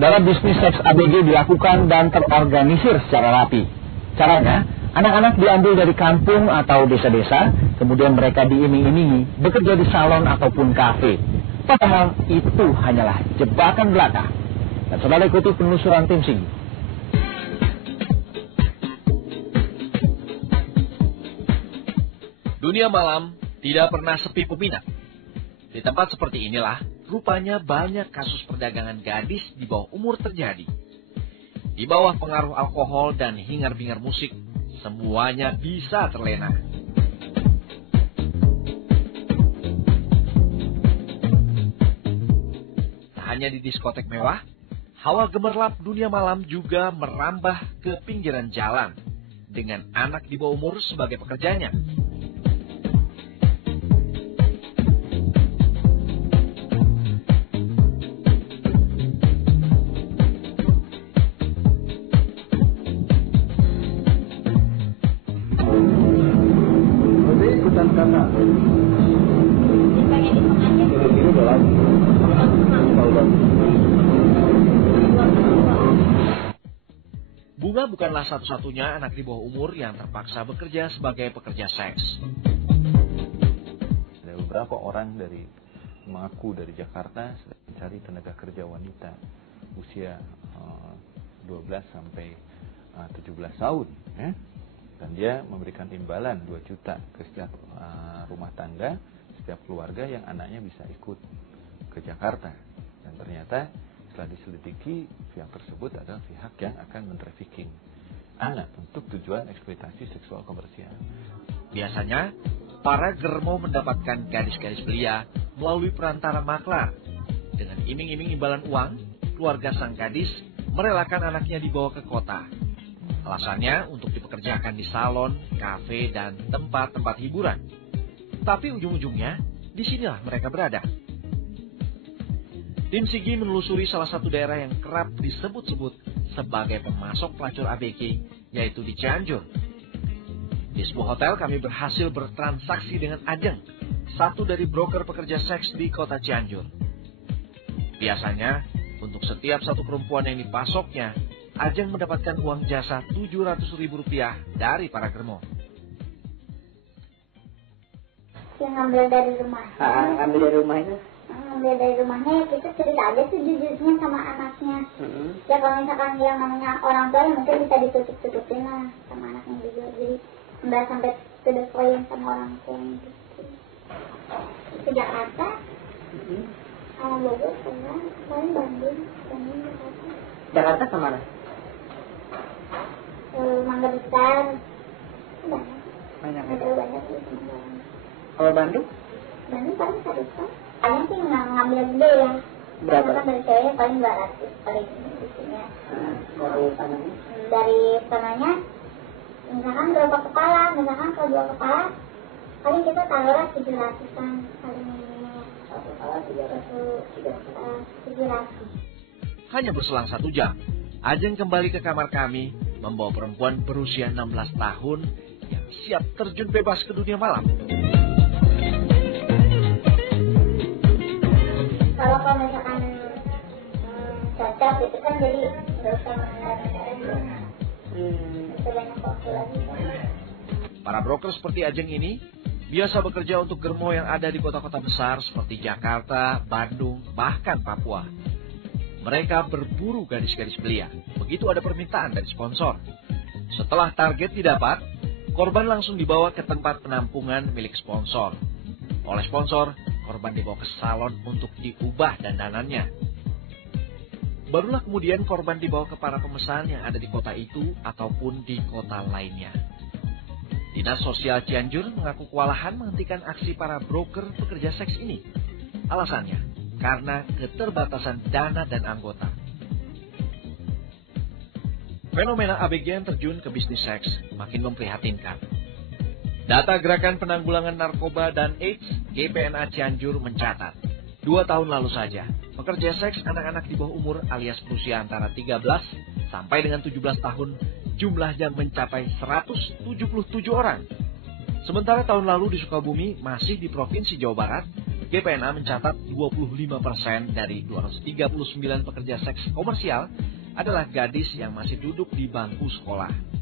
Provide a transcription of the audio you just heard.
Saudara, bisnis seks ABG dilakukan dan terorganisir secara rapi. Caranya, anak-anak diambil dari kampung atau desa-desa, kemudian mereka diiming-imingi bekerja di salon ataupun kafe. Padahal itu hanyalah jebakan belaka. Dan saudara, ikuti penelusuran tim Sigi. Dunia malam tidak pernah sepi peminat. Di tempat seperti inilah, rupanya banyak kasus perdagangan gadis di bawah umur terjadi. Di bawah pengaruh alkohol dan hingar-bingar musik, semuanya bisa terlena. Tak hanya di diskotek mewah, hawa gemerlap dunia malam juga merambah ke pinggiran jalan, dengan anak di bawah umur sebagai pekerjanya. Bunga bukanlah satu-satunya anak di bawah umur yang terpaksa bekerja sebagai pekerja seks. Ada beberapa orang mengaku dari Jakarta sedang mencari tenaga kerja wanita usia 12 sampai 17 tahun, ya. Dan dia memberikan imbalan 2 juta ke setiap rumah tangga, setiap keluarga yang anaknya bisa ikut ke Jakarta. Dan ternyata setelah diselidiki, pihak tersebut adalah pihak yang akan mentrafiking anak untuk tujuan eksploitasi seksual komersial. Biasanya, para germo mendapatkan gadis-gadis belia melalui perantara maklar. Dengan iming-iming imbalan uang, keluarga sang gadis merelakan anaknya dibawa ke kota. Alasannya untuk dipekerjakan di salon, kafe, dan tempat-tempat hiburan. Tapi ujung-ujungnya, disinilah mereka berada. Tim Sigi menelusuri salah satu daerah yang kerap disebut-sebut sebagai pemasok pelacur ABG, yaitu di Cianjur. Di sebuah hotel kami berhasil bertransaksi dengan Ajeng, satu dari broker pekerja seks di kota Cianjur. Biasanya, untuk setiap satu perempuan yang dipasoknya, Ajeng mendapatkan uang jasa Rp700.000 dari para germo. Yang ngambil dari rumah. Ambil dari rumah itu? Ngambil dari rumahnya, ya kita cerita aja sejujurnya sama anaknya. Ya kalau misalkan yang namanya orang tua, ya mungkin bisa ditutup-tutupin lah sama anaknya juga. Jadi nggak sampai to the point sama orang tua gitu. Ke Jakarta, sama Bogor, sama paling Bandung, Jakarta kemana? Mangga Besar, Banyak. banyak sih sama orang. Kalau Bandung? Bandung paling 1 juta. Paling sih ngambil gede ya. Berapa? Kan dari ceweknya paling 200 paling isinya. Dari sananya? Dari sananya, misalkan berapa kepala, misalkan kalau 2 kepala, paling kita taruhlah 700-an paling minimumnya. 1 kepala 700. Hanya berselang 1 jam, Ajeng kembali ke kamar kami, membawa perempuan berusia 16 tahun yang siap terjun bebas ke dunia malam. Kalau misalkan cocok itu kan jadi nggak usah banyak waktu lagi kan. Para broker seperti Ajeng ini biasa bekerja untuk germo yang ada di kota-kota besar seperti Jakarta, Bandung, bahkan Papua. Mereka berburu gadis-gadis belia, begitu ada permintaan dari sponsor. Setelah target didapat, korban langsung dibawa ke tempat penampungan milik sponsor. Oleh sponsor, korban dibawa ke salon untuk diubah dandanannya. Barulah kemudian korban dibawa ke para pemesan yang ada di kota itu ataupun di kota lainnya. Dinas Sosial Cianjur mengaku kewalahan menghentikan aksi para broker pekerja seks ini. Alasannya, karena keterbatasan dana dan anggota. Fenomena ABG yang terjun ke bisnis seks makin memprihatinkan. Data Gerakan Penanggulangan Narkoba dan AIDS GPNA Cianjur mencatat, 2 tahun lalu saja, pekerja seks anak-anak di bawah umur alias berusia antara 13 sampai dengan 17 tahun jumlahnya mencapai 177 orang. Sementara tahun lalu di Sukabumi, masih di Provinsi Jawa Barat, GPNA mencatat 25% dari 239 pekerja seks komersial adalah gadis yang masih duduk di bangku sekolah.